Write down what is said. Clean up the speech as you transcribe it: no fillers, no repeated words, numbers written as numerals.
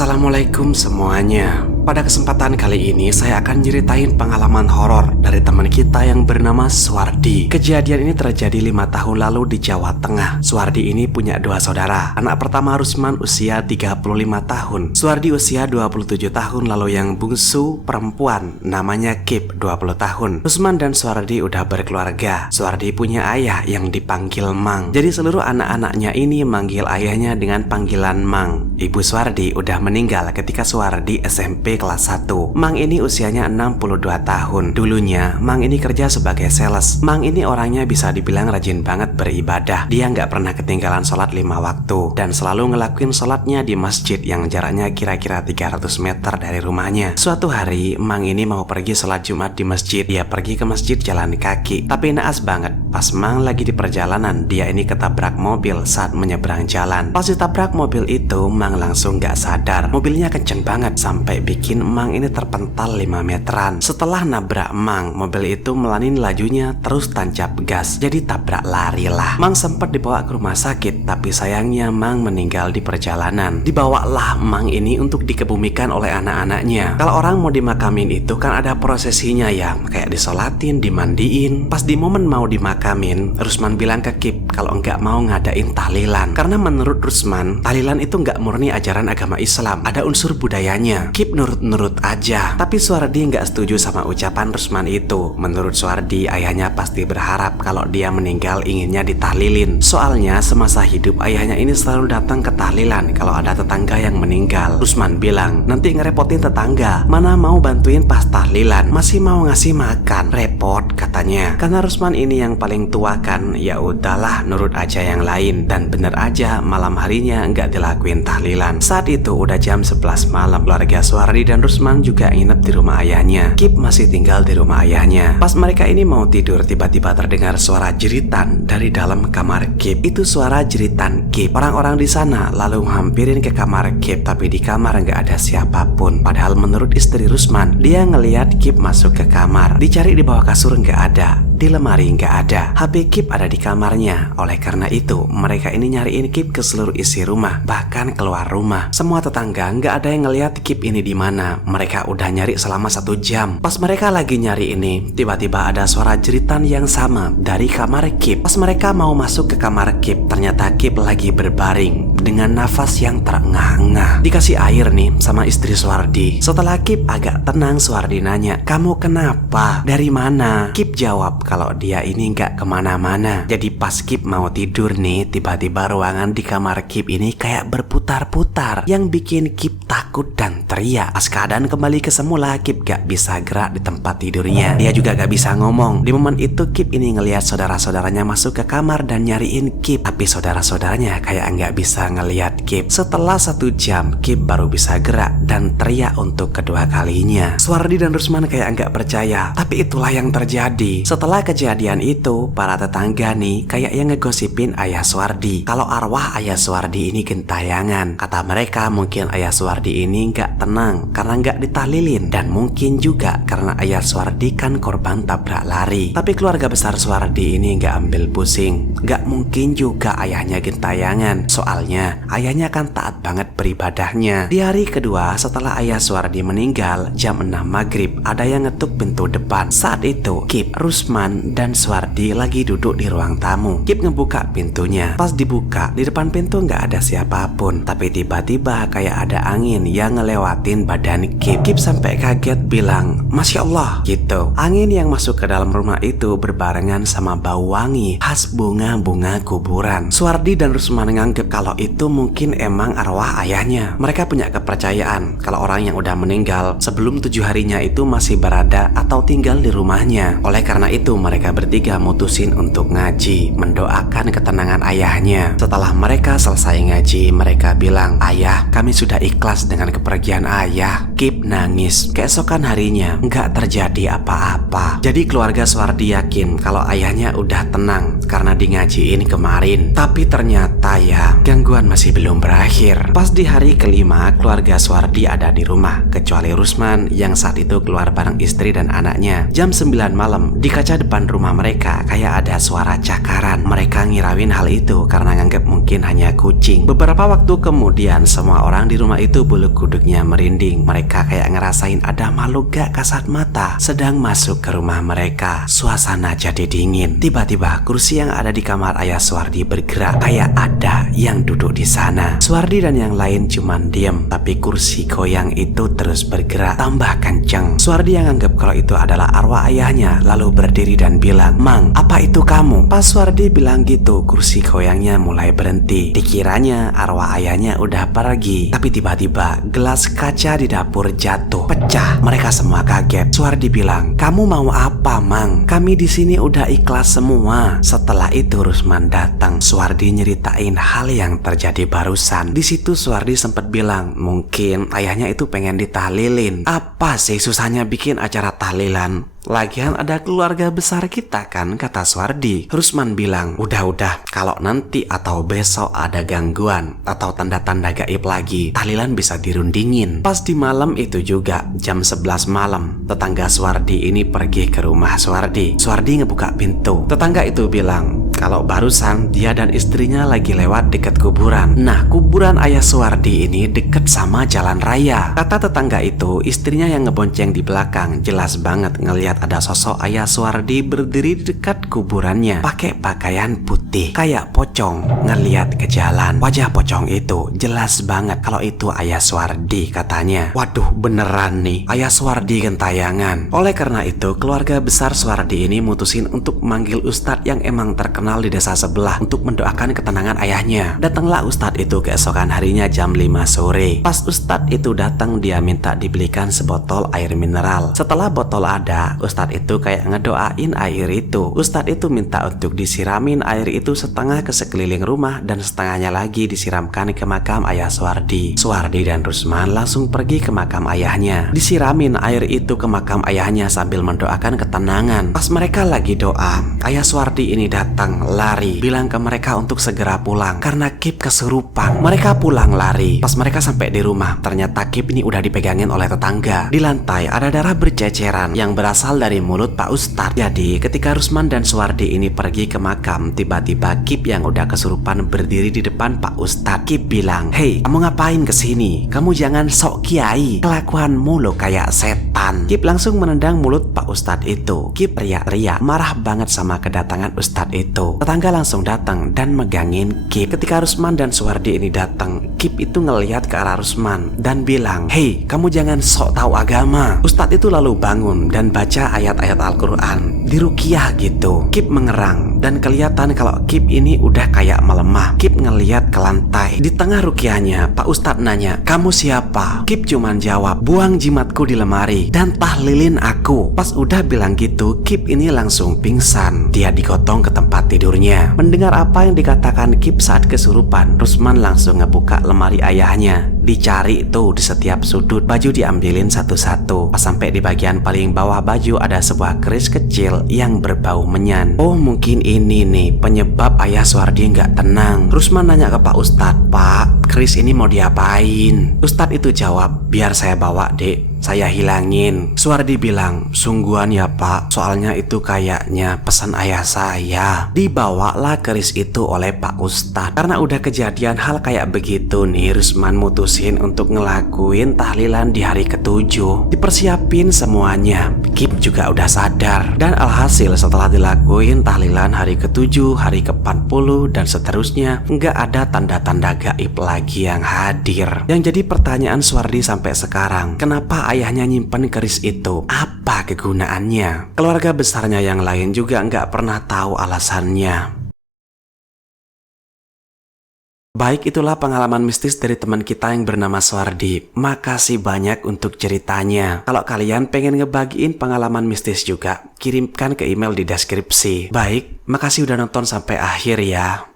Assalamualaikum semuanya. Pada kesempatan kali ini saya akan ceritain pengalaman horor dari teman kita yang bernama Suwardi. Kejadian ini terjadi 5 tahun lalu di Jawa Tengah. Suwardi ini punya 2 saudara. Anak pertama Rusman usia 35 tahun, Suwardi usia 27 tahun, lalu yang bungsu perempuan namanya Kip 20 tahun. Rusman dan Suwardi udah berkeluarga. Suwardi punya ayah yang dipanggil Mang. Jadi seluruh anak-anaknya ini manggil ayahnya dengan panggilan Mang. Ibu Suwardi udah meninggal ketika Suwardi SMP kelas 1. Mang ini usianya 62 tahun. Dulunya Mang ini kerja sebagai sales. Mang ini orangnya bisa dibilang rajin banget beribadah. Dia nggak pernah ketinggalan sholat 5 waktu dan selalu ngelakuin sholatnya di masjid yang jaraknya kira-kira 300 meter dari rumahnya. Suatu hari Mang ini mau pergi sholat Jumat di masjid. Dia pergi ke masjid jalan kaki, tapi naas banget. Pas Mang lagi di perjalanan, dia ini ketabrak mobil saat menyeberang jalan. Pas ditabrak mobil itu, Mang langsung nggak sadar. Mobilnya kenceng banget sampai bikin Mang ini terpental 5 meteran. Setelah nabrak Mang, mobil itu melanin lajunya terus tancap gas. Jadi tabrak lari lah. Mang sempat dibawa ke rumah sakit, tapi sayangnya Mang meninggal di perjalanan. Dibawalah Mang ini untuk dikebumikan oleh anak-anaknya. Kalau orang mau dimakamin itu kan ada prosesinya ya, kayak disolatin, dimandiin. Pas di momen mau dimakamin, Rusman bilang ke Kip kalau enggak mau ngadain tahlilan. Karena menurut Rusman, tahlilan itu enggak murni ajaran agama Islam, ada unsur budayanya. Kip nurut-nurut aja. Tapi Suwardi nggak setuju sama ucapan Rusman itu. Menurut Suwardi, ayahnya pasti berharap kalau dia meninggal inginnya ditahlilin. Soalnya semasa hidup ayahnya ini selalu datang ke tahlilan kalau ada tetangga yang meninggal. Rusman bilang, nanti ngerepotin tetangga. Mana mau bantuin pas tahlilan, masih mau ngasih makan. Repot katanya. Karena Rusman ini yang paling tua kan, ya udahlah nurut aja yang lain. Dan bener aja malam harinya nggak dilakuin tahlilan. Saat itu udah jam 11 malam. Keluarga Suwardi dan Rusman juga nginep di rumah ayahnya. Kip masih tinggal di rumah ayahnya. Pas mereka ini mau tidur, tiba-tiba terdengar suara jeritan dari dalam kamar Kip. Itu suara jeritan Kip. Orang-orang di sana lalu hampirin ke kamar Kip, tapi di kamar nggak ada siapapun. Padahal menurut istri Rusman, dia ngelihat Kip masuk ke kamar. Dicari di bawah kasur nggak ada. Di lemari nggak ada. HP Kip ada di kamarnya. Oleh karena itu, mereka ini nyariin Kip ke seluruh isi rumah, bahkan keluar rumah. Semua tetangga nggak ada yang ngelihat Kip ini di mana. Mereka udah nyari selama 1 jam. Pas mereka lagi nyari ini, tiba-tiba ada suara jeritan yang sama dari kamar Kip. Pas mereka mau masuk ke kamar Kip, ternyata Kip lagi berbaring dengan nafas yang terengah-engah. Dikasih air nih sama istri Suwardi. Setelah Kip agak tenang, Suwardi nanya, "Kamu kenapa? Dari mana?" Kip jawab kalau dia ini nggak kemana-mana. Jadi pas Kip mau tidur nih, tiba-tiba ruangan di kamar Kip ini kayak berputar-putar, yang bikin Kip takut dan teriak. Pas keadaan kembali ke semula, Kip gak bisa gerak di tempat tidurnya. Dia juga gak bisa ngomong. Di momen itu Kip ini ngelihat saudara-saudaranya masuk ke kamar dan nyariin Kip, tapi saudara-saudaranya kayak nggak bisa ngelihat Kip. Setelah 1 jam, Kip baru bisa gerak dan teriak untuk kedua kalinya. Suwardi dan Rusman kayak nggak percaya, tapi itulah yang terjadi. Setelah kejadian itu, para tetangga nih kayak yang ngegosipin ayah Suwardi kalau arwah ayah Suwardi ini gentayangan. Kata mereka mungkin ayah Suwardi ini nggak tenang karena nggak ditahlilin, dan mungkin juga karena ayah Suwardi kan korban tabrak lari. Tapi keluarga besar Suwardi ini nggak ambil pusing. Nggak mungkin juga ayahnya gentayangan, soalnya ayahnya kan taat banget beribadahnya. Di hari kedua setelah ayah Suwardi meninggal, jam 6 maghrib, ada yang ngetuk pintu depan. Saat itu Kip, Rusman, dan Suwardi lagi duduk di ruang tamu. Kip ngebuka pintunya. Pas dibuka, di depan pintu nggak ada siapapun, tapi tiba-tiba kayak ada angin yang ngelewatin badan Kip. Kip sampai kaget bilang, "Masya Allah," gitu. Angin yang masuk ke dalam rumah itu berbarengan sama bau wangi khas bunga-bunga kuburan. Suwardi dan Rusman nganggep kalau itu mungkin emang arwah ayahnya. Mereka punya kepercayaan kalau orang yang udah meninggal sebelum 7 harinya itu masih berada atau tinggal di rumahnya. Oleh karena itu mereka bertiga mutusin untuk ngaji, mendoakan ketenangan ayahnya. Setelah mereka selesai ngaji, mereka bilang, "Ayah, kami sudah ikhlas dengan kepergian ayah." Kip nangis. Keesokan harinya nggak terjadi apa-apa. Jadi keluarga Suwardi yakin kalau ayahnya udah tenang karena di ngajiin kemarin. Tapi ternyata ya, gangguan masih belum berakhir. Pas di hari kelima, keluarga Suwardi ada di rumah, kecuali Rusman yang saat itu keluar bareng istri dan anaknya. Jam 9 malam, di kaca depan depan rumah mereka kayak ada suara cakaran. Mereka ngirauin hal itu karena nganggep mungkin hanya kucing. Beberapa waktu kemudian semua orang di rumah itu bulu kuduknya merinding. Mereka kayak ngerasain ada makhluk gak kasat mata sedang masuk ke rumah mereka. Suasana jadi dingin. Tiba-tiba kursi yang ada di kamar ayah Suwardi bergerak, kayak ada yang duduk di sana. Suwardi dan yang lain cuman diem, tapi kursi goyang itu terus bergerak tambah kenceng. Suwardi yang anggap kalau itu adalah arwah ayahnya lalu berdiri dan bilang, "Mang, apa itu kamu?" Pas Suwardi bilang gitu, kursi goyangnya mulai berhenti. Dikiranya arwah ayahnya udah pergi, tapi tiba-tiba gelas kaca di dapur jatuh, pecah. Mereka semua kaget. Suwardi bilang, "Kamu mau apa, Mang? Kami di sini udah ikhlas semua." Setelah itu Rusman datang. Suwardi nyeritain hal yang terjadi barusan. Di situ Suwardi sempat bilang, mungkin ayahnya itu pengen ditahlilin. Apa sih susahnya bikin acara tahlilan? Lagian ada keluarga besar kita kan, kata Suwardi. Rusman bilang, udah, kalau nanti atau besok ada gangguan atau tanda-tanda gaib lagi, tahlilan bisa dirundingin. Pas di malam itu juga, jam 11 malam, tetangga Suwardi ini pergi ke rumah Suwardi. Suwardi ngebuka pintu. Tetangga itu bilang, kalau barusan dia dan istrinya lagi lewat dekat kuburan. Nah, kuburan ayah Suwardi ini deket sama jalan raya. Kata tetangga itu, istrinya yang ngebonceng di belakang jelas banget ngeliat ada sosok ayah Suwardi berdiri di dekat kuburannya, pakai pakaian putih kayak pocong ngeliat ke jalan. Wajah pocong itu jelas banget kalau itu ayah Suwardi, katanya. Waduh, beneran nih, ayah Suwardi gentayangan. Oleh karena itu, keluarga besar Suwardi ini mutusin untuk manggil ustadz yang emang terkenal di desa sebelah untuk mendoakan ketenangan ayahnya. Datanglah ustadz itu keesokan harinya jam 5 sore. Pas ustadz itu datang, dia minta dibelikan sebotol air mineral. Setelah botol ada, ustadz itu kayak ngedoain air itu. Ustadz itu minta untuk disiramin air itu setengah ke sekeliling rumah dan setengahnya lagi disiramkan ke makam ayah Suwardi. Suwardi dan Rusman langsung pergi ke makam ayahnya. Disiramin air itu ke makam ayahnya sambil mendoakan ketenangan. Pas mereka lagi doa, ayah Suwardi ini datang lari, bilang ke mereka untuk segera pulang karena Kip kesurupan. Mereka pulang lari. Pas mereka sampai di rumah, ternyata Kip ini udah dipegangin oleh tetangga. Di lantai ada darah berceceran yang berasal dari mulut Pak Ustadz. Jadi ketika Rusman dan Suwardi ini pergi ke makam, tiba-tiba Kip yang udah kesurupan berdiri di depan Pak Ustadz. Kip bilang, "Hei, kamu ngapain kesini? Kamu jangan sok kiai, kelakuanmu lo kayak setan." Kip langsung menendang mulut Pak Ustadz itu. Kip teriak-teriak, marah banget sama kedatangan Ustadz itu. Tetangga langsung datang dan megangin Kip. Ketika Rusman dan Suwardi ini datang, Kip itu ngelihat ke arah Rusman dan bilang, "Hei, kamu jangan sok tahu agama." Ustadz itu lalu bangun dan baca ayat-ayat Al-Quran di ruqyah gitu. Kip mengerang dan kelihatan kalau Kip ini udah kayak melemah. Kip ngeliat ke lantai. Di tengah ruqyahnya, Pak Ustadz nanya, "Kamu siapa?" Kip cuman jawab, "Buang jimatku di lemari dan tahlilin aku." Pas udah bilang gitu, Kip ini langsung pingsan. Dia digotong ke tempat tidurnya. Mendengar apa yang dikatakan Kip saat kesurupan, Rusman langsung ngebuka lemari ayahnya. Dicari tuh di setiap sudut, baju diambilin satu-satu. Pas sampai di bagian paling bawah baju ada sebuah keris kecil yang berbau menyan. Oh, mungkin ini nih penyebab ayah Suwardi nggak tenang. Rusman nanya ke Pak Ustadz, "Pak, keris ini mau diapain?" Ustadz itu jawab, "Biar saya bawa, Dek. Saya hilangin." Suwardi bilang, "Sungguhan ya Pak, soalnya itu kayaknya pesan ayah saya." Dibawalah keris itu oleh Pak Ustadz. Karena udah kejadian hal kayak begitu nih, Rusman mutusin untuk ngelakuin tahlilan di hari ke-7. Dipersiapin semuanya. Kip juga udah sadar. Dan alhasil setelah dilakuin tahlilan hari ke-7, hari ke-40 dan seterusnya, nggak ada tanda-tanda gaib lagi yang hadir. Yang jadi pertanyaan Suwardi sampai sekarang, kenapa ayahnya nyimpen keris itu? Apa kegunaannya? Keluarga besarnya yang lain juga nggak pernah tahu alasannya. Baik, itulah pengalaman mistis dari teman kita yang bernama Suwardi. Makasih banyak untuk ceritanya. Kalau kalian pengen ngebagiin pengalaman mistis juga, kirimkan ke email di deskripsi. Baik, makasih udah nonton sampai akhir ya.